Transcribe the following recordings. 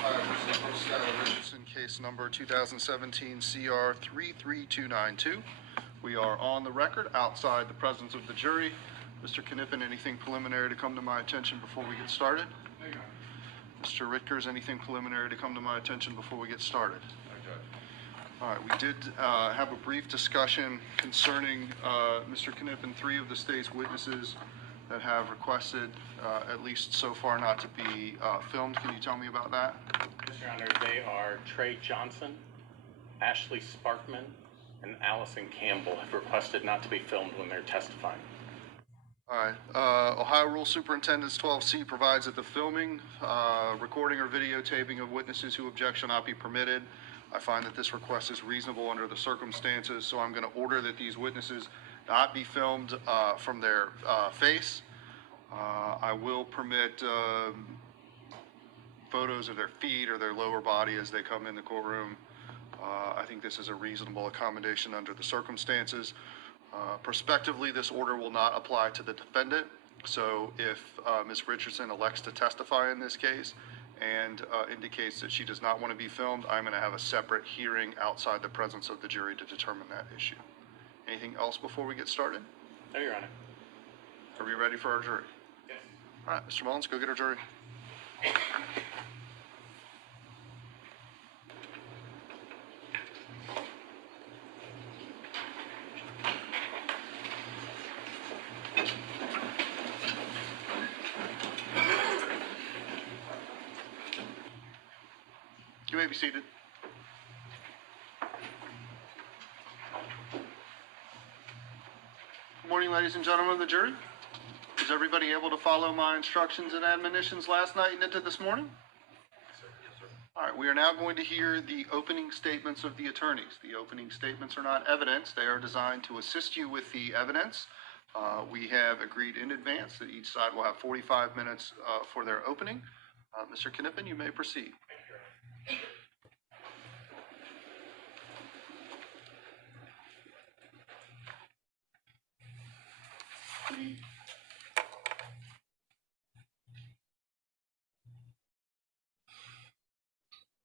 Ohio v. Skylar Richardson, case number 2017 CR 33292. We are on the record outside the presence of the jury. Mr. Knippen, anything preliminary to come to my attention before we get started? Mr. Ritkers, anything preliminary to come to my attention before we get started? All right, we did have a brief discussion concerning Mr. Knippen, three of the state's witnesses that have requested, at least so far, not to be filmed. Can you tell me about that? Yes, Your Honor. They are Trey Johnson, Ashley Sparkman, and Allison Campbell have requested not to be filmed when they're testifying. All right. Ohio Rule Superintendent's 12C provides that the filming, recording, or videotaping of witnesses who object shall not be permitted. I find that this request is reasonable under the circumstances, so I'm going to order that these witnesses not be filmed from their face. I will permit photos of their feet or their lower body as they come in the courtroom. I think this is a reasonable accommodation under the circumstances. Prospectively, this order will not apply to the defendant. So if Ms. Richardson elects to testify in this case and indicates that she does not want to be filmed, I'm going to have a separate hearing outside the presence of the jury to determine that issue. Anything else before we get started? No, Your Honor. Are we ready for our jury? Yes. All right, Mr. Mullins, go get our jury. You may be seated. Good morning, ladies and gentlemen of the jury. Was everybody able to follow my instructions and admonitions last night and into this morning? Yes, sir. All right, we are now going to hear the opening statements of the attorneys. The opening statements are not evidence. They are designed to assist you with the evidence. We have agreed in advance that each side will have 45 minutes for their opening. Mr. Knippen, you may proceed.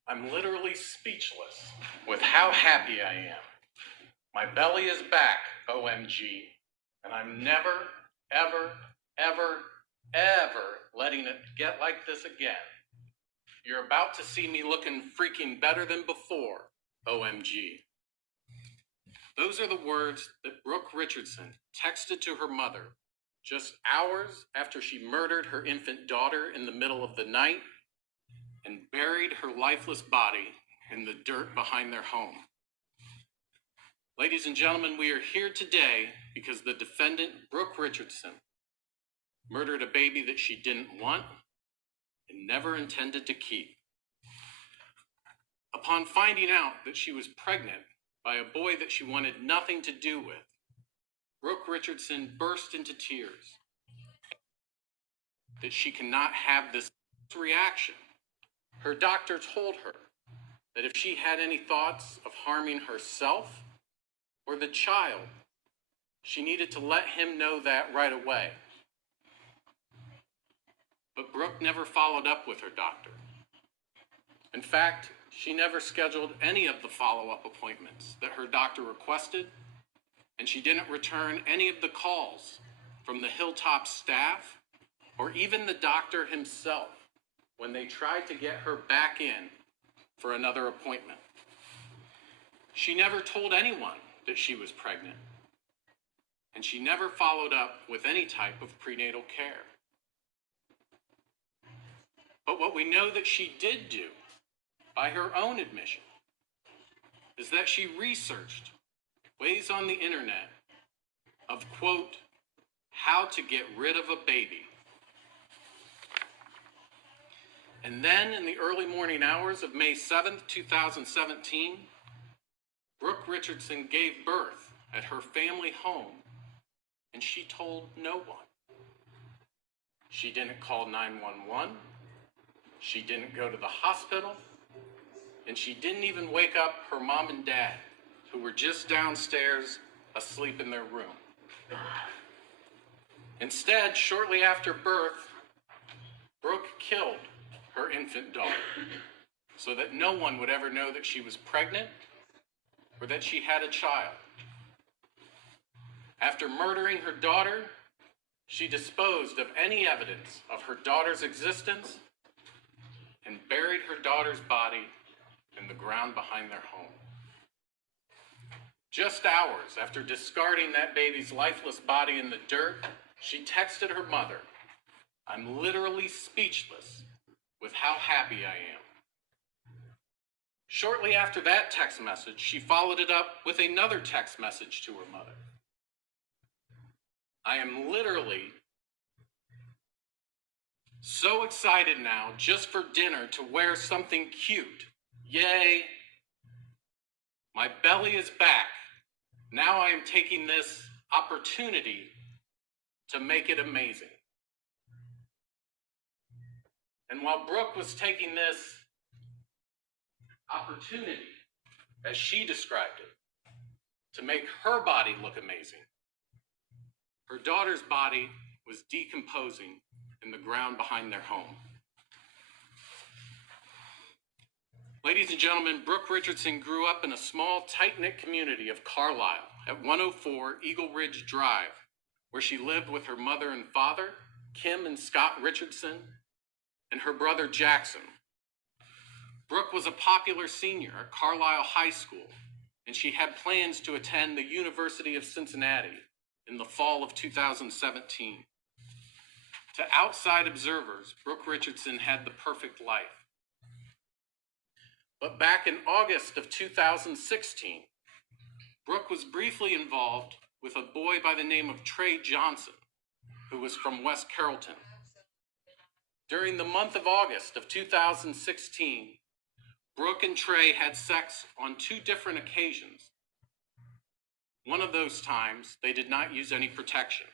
I'm literally speechless with how happy I am. My belly is back, OMG, and I'm never, ever, ever, ever letting it get like this again. You're about to see me looking freaking better than before, OMG. Those are the words that Brooke Richardson texted to her mother just hours after she murdered her infant daughter in the middle of the night and buried her lifeless body in the dirt behind their home. Ladies and gentlemen, we are here today because the defendant, Brooke Richardson, murdered a baby that she didn't want and never intended to keep. Upon finding out that she was pregnant by a boy that she wanted nothing to do with, Brooke Richardson burst into tears that she cannot have this reaction. Her doctor told her that if she had any thoughts of harming herself or the child, she needed to let him know that right away. But Brooke never followed up with her doctor. In fact, she never scheduled any of the follow-up appointments that her doctor requested, and she didn't return any of the calls from the Hilltop staff or even the doctor himself when they tried to get her back in for another appointment. She never told anyone that she was pregnant, and she never followed up with any type of prenatal care. But what we know that she did do, by her own admission, is that she researched ways on the internet of, quote, how to get rid of a baby. And then in the early morning hours of May 7th, 2017, Brooke Richardson gave birth at her family home, and she told no one. She didn't call 911, she didn't go to the hospital, and she didn't even wake up her mom and dad, who were just downstairs asleep in their room. Instead, shortly after birth, Brooke killed her infant daughter so that no one would ever know that she was pregnant or that she had a child. After murdering her daughter, she disposed of any evidence of her daughter's existence and buried her daughter's body in the ground behind their home. Just hours after discarding that baby's lifeless body in the dirt, she texted her mother, "I'm literally speechless with how happy I am." Shortly after that text message, she followed it up with another text message to her mother. "I am literally so excited now just for dinner to wear something cute. Yay! My belly is back. Now I am taking this opportunity to make it amazing." And while Brooke was taking this opportunity, as she described it, to make her body look amazing, her daughter's body was decomposing in the ground behind their home. Ladies and gentlemen, Brooke Richardson grew up in a small, tight-knit community of Carlisle at 104 Eagle Ridge Drive, where she lived with her mother and father, Kim and Scott Richardson, and her brother Jackson. Brooke was a popular senior at Carlisle High School, and she had plans to attend the University of Cincinnati in the fall of 2017. To outside observers, Brooke Richardson had the perfect life. But back in August of 2016, Brooke was briefly involved with a boy by the name of Trey Johnson, who was from West Carrollton. During the month of August of 2016, Brooke and Trey had sex on 2 different occasions. One of those times, they did not use any protection.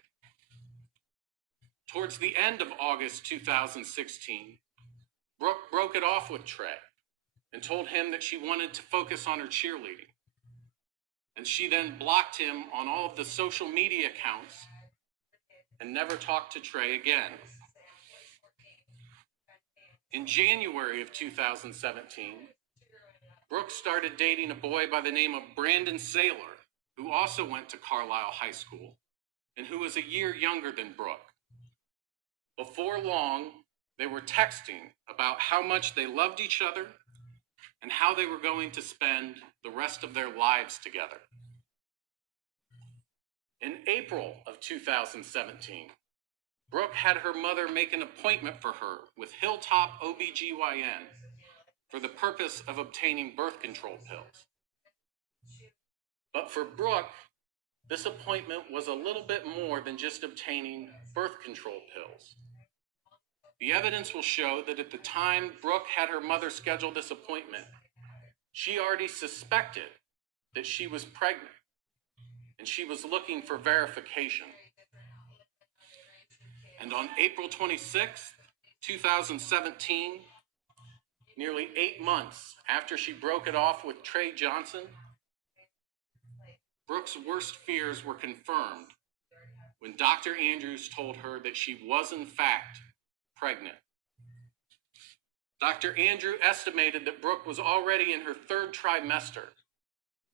Towards the end of August 2016, Brooke broke it off with Trey and told him that she wanted to focus on her cheerleading. And she then blocked him on all of the social media accounts and never talked to Trey again. In January of 2017, Brooke started dating a boy by the name of Brandon Saylor, who also went to Carlisle High School and who was a year younger than Brooke. Before long, they were texting about how much they loved each other and how they were going to spend the rest of their lives together. In April of 2017, Brooke had her mother make an appointment for her with Hilltop OBGYN for the purpose of obtaining birth control pills. But for Brooke, this appointment was a little bit more than just obtaining birth control pills. The evidence will show that at the time Brooke had her mother schedule this appointment, she already suspected that she was pregnant, and she was looking for verification. And on April 26, 2017, nearly 8 months after she broke it off with Trey Johnson, Brooke's worst fears were confirmed when Dr. Andrews told her that she was in fact pregnant. Dr. Andrew estimated that Brooke was already in her 3rd trimester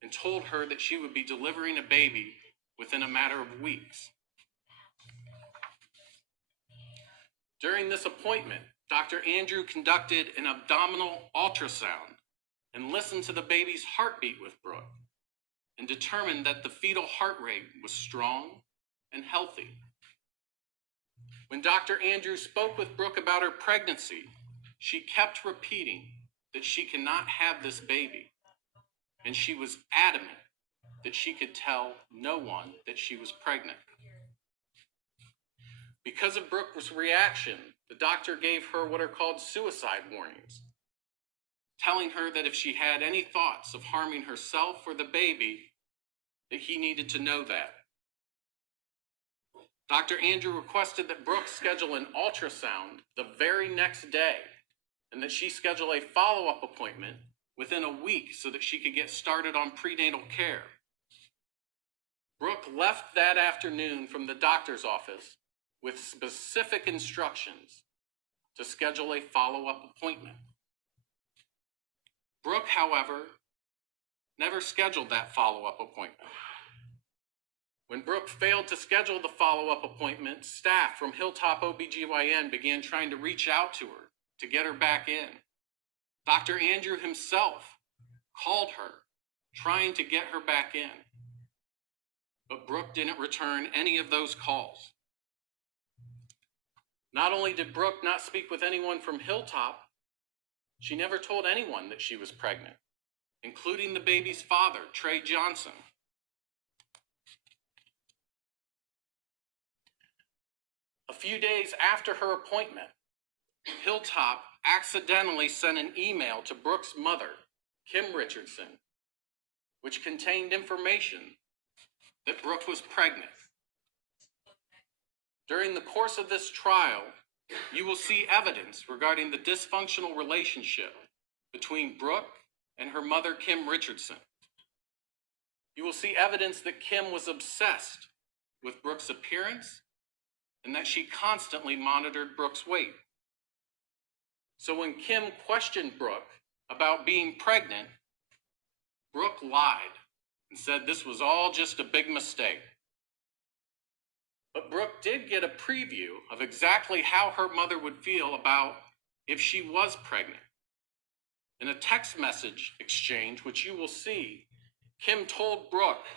and told her that she would be delivering a baby within a matter of weeks. During this appointment, Dr. Andrew conducted an abdominal ultrasound and listened to the baby's heartbeat with Brooke and determined that the fetal heart rate was strong and healthy. When Dr. Andrews spoke with Brooke about her pregnancy, she kept repeating that she cannot have this baby, and she was adamant that she could tell no one that she was pregnant. Because of Brooke's reaction, the doctor gave her what are called suicide warnings, telling her that if she had any thoughts of harming herself or the baby, that he needed to know that. Dr. Andrew requested that Brooke schedule an ultrasound the very next day and that she schedule a follow-up appointment within a week so that she could get started on prenatal care. Brooke left that afternoon from the doctor's office with specific instructions to schedule a follow-up appointment. Brooke, however, never scheduled that follow-up appointment. When Brooke failed to schedule the follow-up appointment, staff from Hilltop OBGYN began trying to reach out to her to get her back in. Dr. Andrew himself called her, trying to get her back in. But Brooke didn't return any of those calls. Not only did Brooke not speak with anyone from Hilltop, she never told anyone that she was pregnant, including the baby's father, Trey Johnson. A few days after her appointment, Hilltop accidentally sent an email to Brooke's mother, Kim Richardson, which contained information that Brooke was pregnant. During the course of this trial, you will see evidence regarding the dysfunctional relationship between Brooke and her mother, Kim Richardson. You will see evidence that Kim was obsessed with Brooke's appearance and that she constantly monitored Brooke's weight. So when Kim questioned Brooke about being pregnant, Brooke lied and said this was all just a big mistake. But Brooke did get a preview of exactly how her mother would feel about if she was pregnant. In a text message exchange, which you will see, Kim told Brooke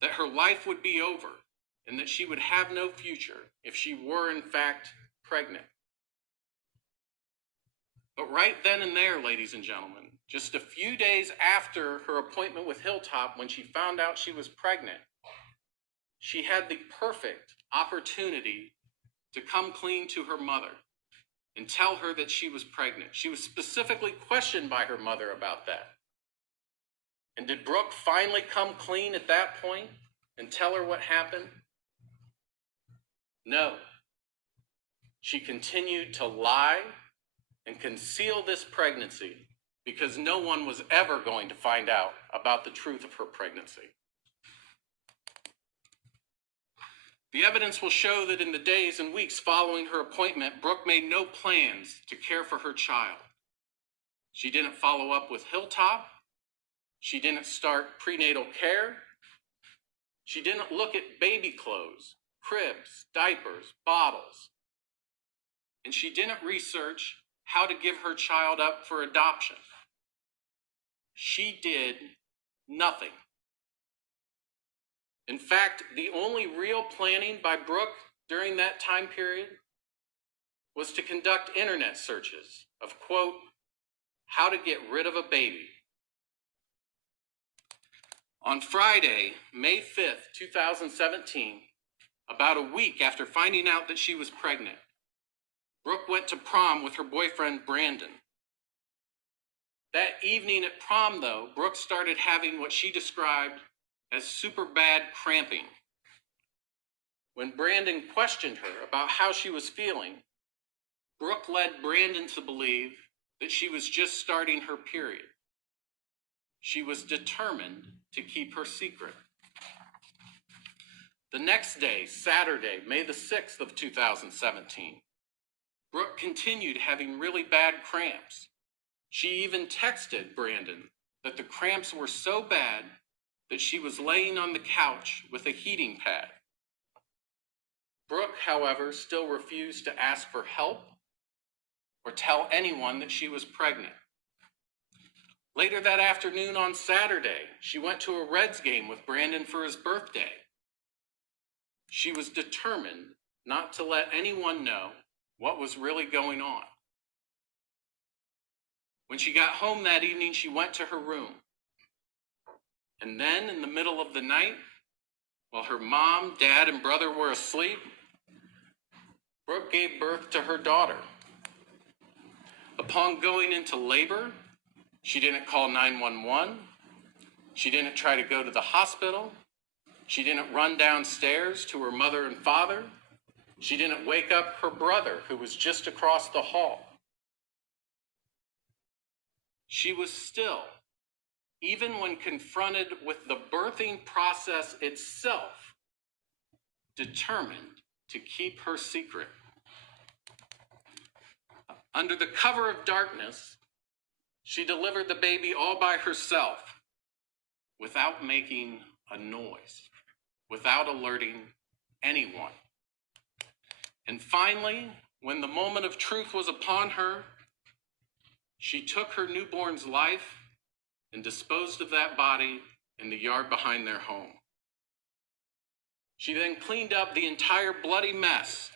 that her life would be over and that she would have no future if she were in fact pregnant. But right then and there, ladies and gentlemen, just a few days after her appointment with Hilltop, when she found out she was pregnant, she had the perfect opportunity to come clean to her mother and tell her that she was pregnant. She was specifically questioned by her mother about that. And did Brooke finally come clean at that point and tell her what happened? No. She continued to lie and conceal this pregnancy because no one was ever going to find out about the truth of her pregnancy. The evidence will show that in the days and weeks following her appointment, Brooke made no plans to care for her child. She didn't follow up with Hilltop. She didn't start prenatal care. She didn't look at baby clothes, cribs, diapers, bottles. And she didn't research how to give her child up for adoption. She did nothing. In fact, the only real planning by Brooke during that time period was to conduct internet searches of, quote, how to get rid of a baby. On Friday, May 5th, 2017, about a week after finding out that she was pregnant, Brooke went to prom with her boyfriend, Brandon. That evening at prom, though, Brooke started having what she described as super bad cramping. When Brandon questioned her about how she was feeling, Brooke led Brandon to believe that she was just starting her period. She was determined to keep her secret. The next day, Saturday, May the 6th of 2017, Brooke continued having really bad cramps. She even texted Brandon that the cramps were so bad that she was laying on the couch with a heating pad. Brooke, however, still refused to ask for help or tell anyone that she was pregnant. Later that afternoon on Saturday, she went to a Reds game with Brandon for his birthday. She was determined not to let anyone know what was really going on. When she got home that evening, she went to her room. And then, in the middle of the night, while her mom, dad, and brother were asleep, Brooke gave birth to her daughter. Upon going into labor, she didn't call 911. She didn't try to go to the hospital. She didn't run downstairs to her mother and father. She didn't wake up her brother, who was just across the hall. She was still, even when confronted with the birthing process itself, determined to keep her secret. Under the cover of darkness, She delivered the baby all by herself, without making a noise, without alerting anyone. And finally, when the moment of truth was upon her, she took her newborn's life and disposed of that body in the yard behind their home. She then cleaned up the entire bloody mess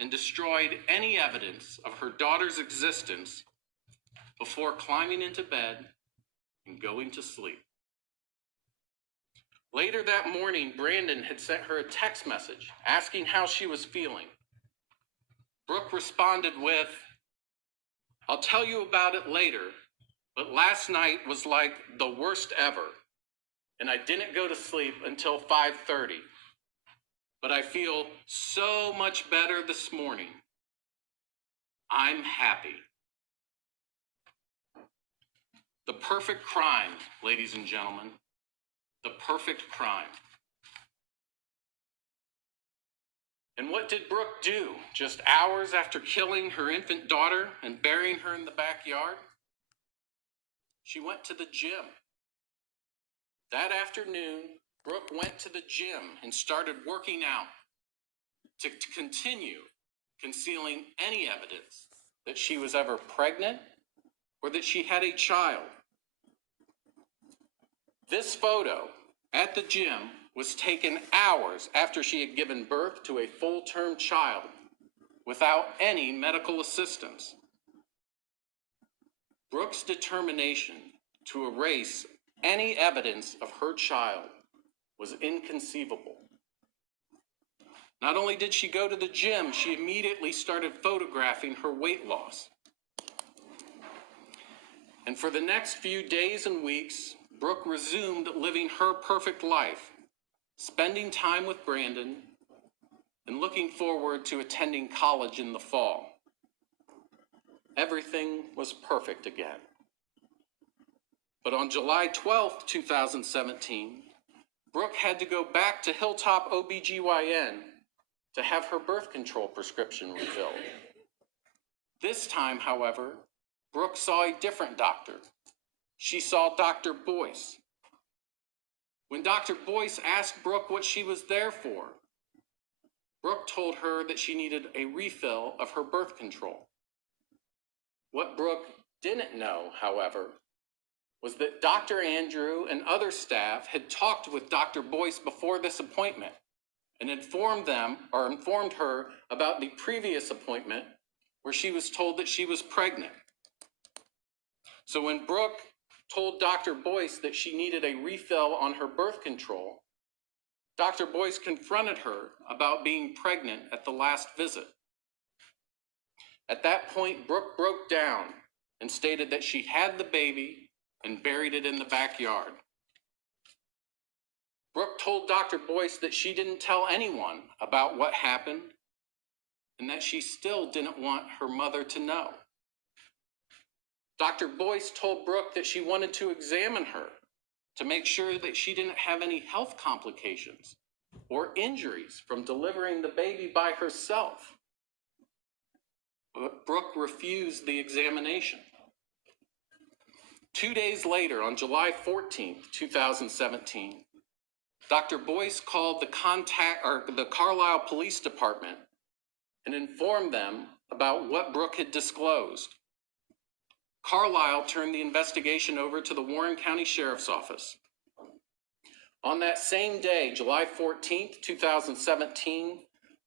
and destroyed any evidence of her daughter's existence before climbing into bed and going to sleep. Later that morning, Brandon had sent her a text message asking how she was feeling. Brooke responded with, "I'll tell you about it later, but last night was like the worst ever, and I didn't go to sleep until 5:30. But I feel so much better this morning. I'm happy." The perfect crime, ladies and gentlemen. The perfect crime. And what did Brooke do just hours after killing her infant daughter and burying her in the backyard? She went to the gym. That afternoon, Brooke went to the gym and started working out to continue concealing any evidence that she was ever pregnant or that she had a child. This photo at the gym was taken hours after she had given birth to a full-term child without any medical assistance. Brooke's determination to erase any evidence of her child was inconceivable. Not only did she go to the gym, she immediately started photographing her weight loss. And for the next few days and weeks, Brooke resumed living her perfect life, spending time with Brandon and looking forward to attending college in the fall. Everything was perfect again. But on July 12th, 2017, Brooke had to go back to Hilltop OBGYN to have her birth control prescription refilled. This time, however, Brooke saw a different doctor. She saw Dr. Boyce. When Dr. Boyce asked Brooke what she was there for, Brooke told her that she needed a refill of her birth control. What Brooke didn't know, however, was that Dr. Andrew and other staff had talked with Dr. Boyce before this appointment and informed her about the previous appointment where she was told that she was pregnant. So when Brooke told Dr. Boyce that she needed a refill on her birth control, Dr. Boyce confronted her about being pregnant at the last visit. At that point, Brooke broke down and stated that she had the baby and buried it in the backyard. Brooke told Dr. Boyce that she didn't tell anyone about what happened and that she still didn't want her mother to know. Dr. Boyce told Brooke that she wanted to examine her to make sure that she didn't have any health complications or injuries from delivering the baby by herself. But Brooke refused the examination. 2 days later, on July 14th, 2017, Dr. Boyce called the Carlisle Police Department and informed them about what Brooke had disclosed. Carlisle turned the investigation over to the Warren County Sheriff's Office. On that same day, July 14th, 2017,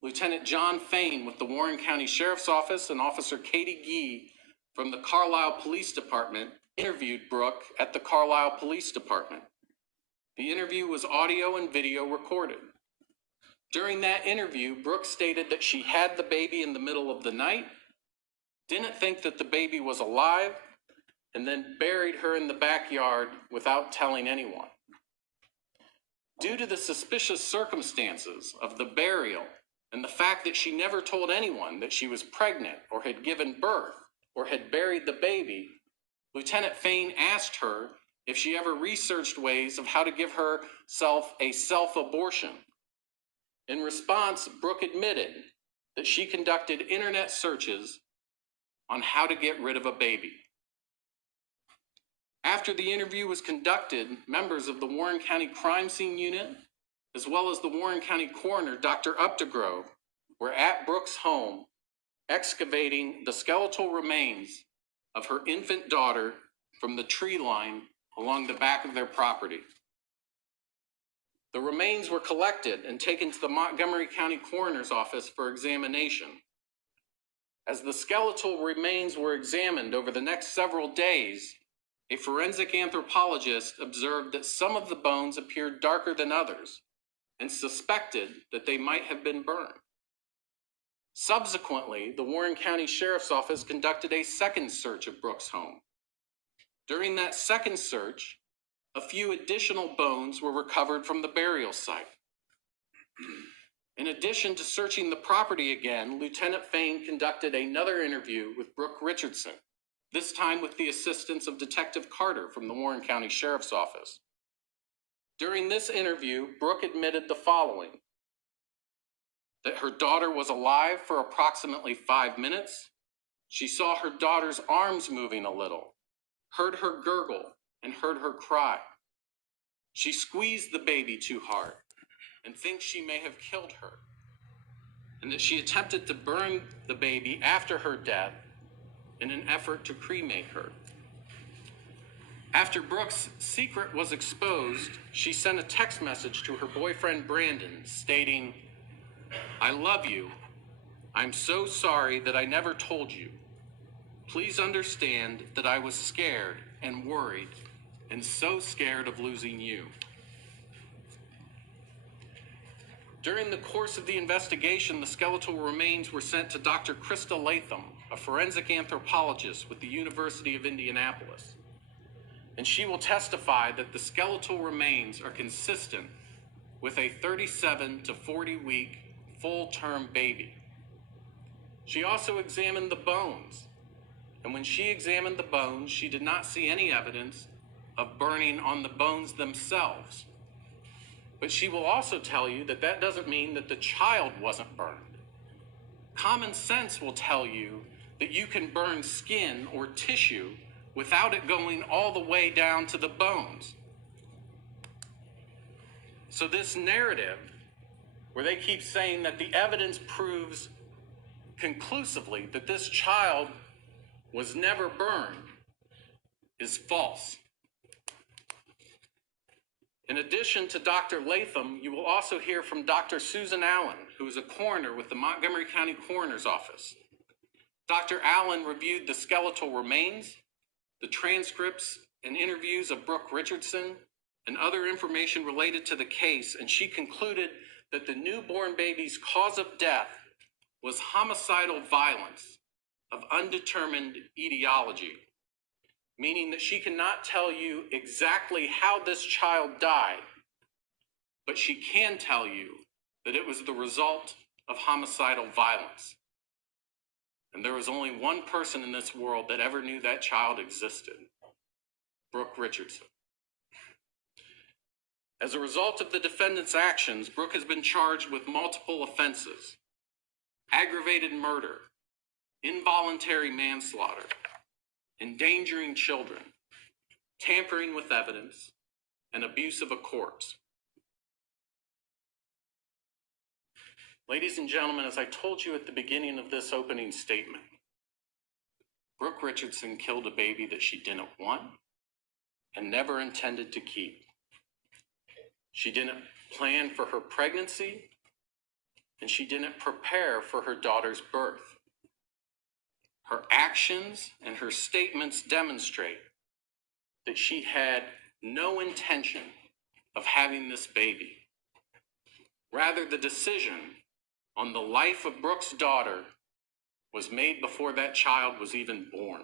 Lieutenant John Fain with the Warren County Sheriff's Office and Officer Katie Gee from the Carlisle Police Department interviewed Brooke at the Carlisle Police Department. The interview was audio and video recorded. During that interview, Brooke stated that she had the baby in the middle of the night, didn't think that the baby was alive, and then buried her in the backyard without telling anyone. Due to the suspicious circumstances of the burial and the fact that she never told anyone that she was pregnant or had given birth or had buried the baby, Lieutenant Fain asked her if she ever researched ways of how to give herself a self-abortion. In response, Brooke admitted that she conducted internet searches on how to get rid of a baby. After the interview was conducted, members of the Warren County Crime Scene Unit, as well as the Warren County Coroner, Dr. Updegrove, were at Brooke's home excavating the skeletal remains of her infant daughter from the tree line along the back of their property. The remains were collected and taken to the Montgomery County Coroner's Office for examination. As the skeletal remains were examined over the next several days, a forensic anthropologist observed that some of the bones appeared darker than others and suspected that they might have been burned. Subsequently, the Warren County Sheriff's Office conducted a second search of Brooke's home. During that second search, a few additional bones were recovered from the burial site. In addition to searching the property again, Lieutenant Fain conducted another interview with Brooke Richardson, this time with the assistance of Detective Carter from the Warren County Sheriff's Office. During this interview, Brooke admitted the following: that her daughter was alive for approximately 5 minutes. She saw her daughter's arms moving a little, heard her gurgle, and heard her cry. She squeezed the baby too hard and thinks she may have killed her, and that she attempted to burn the baby after her death in an effort to cremate her. After Brooke's secret was exposed, she sent a text message to her boyfriend Brandon stating, "I love you. I'm so sorry that I never told you. Please understand that I was scared and worried and so scared of losing you." During the course of the investigation, the skeletal remains were sent to Dr. Krista Latham, a forensic anthropologist with the University of Indianapolis. And she will testify that the skeletal remains are consistent with a 37 to 40 week full-term baby. She also examined the bones, and when she examined the bones, she did not see any evidence of burning on the bones themselves. But she will also tell you that that doesn't mean that the child wasn't burned. Common sense will tell you that you can burn skin or tissue without it going all the way down to the bones. So this narrative, where they keep saying that the evidence proves conclusively that this child was never burned, is false. In addition to Dr. Latham, you will also hear from Dr. Susan Allen, who is a coroner with the Montgomery County Coroner's Office. Dr. Allen reviewed the skeletal remains, the transcripts and interviews of Brooke Richardson, and other information related to the case, and she concluded that the newborn baby's cause of death was homicidal violence of undetermined etiology, meaning that she cannot tell you exactly how this child died, but she can tell you that it was the result of homicidal violence. And there was only one person in this world that ever knew that child existed: Brooke Richardson. As a result of the defendant's actions, Brooke has been charged with multiple offenses: aggravated murder, involuntary manslaughter, endangering children, tampering with evidence, and abuse of a corpse. Ladies and gentlemen, as I told you at the beginning of this opening statement, Brooke Richardson killed a baby that she didn't want and never intended to keep. She didn't plan for her pregnancy, and she didn't prepare for her daughter's birth. Her actions and her statements demonstrate that she had no intention of having this baby. Rather, the decision on the life of Brooke's daughter was made before that child was even born.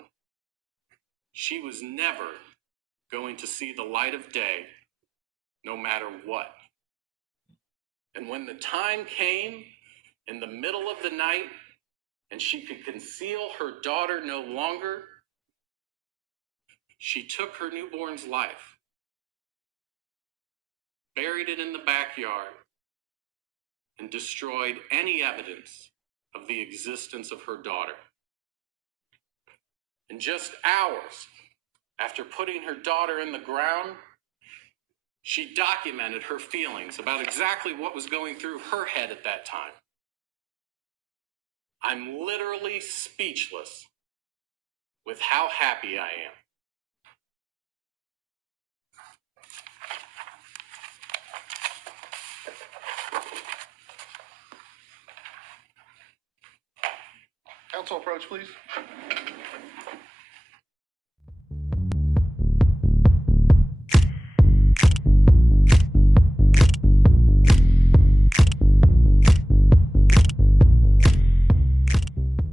She was never going to see the light of day, no matter what. And when the time came in the middle of the night and she could conceal her daughter no longer, she took her newborn's life, buried it in the backyard, and destroyed any evidence of the existence of her daughter. In just hours After putting her daughter in the ground, she documented her feelings about exactly what was going through her head at that time. I'm literally speechless with how happy I am. Council approach, please.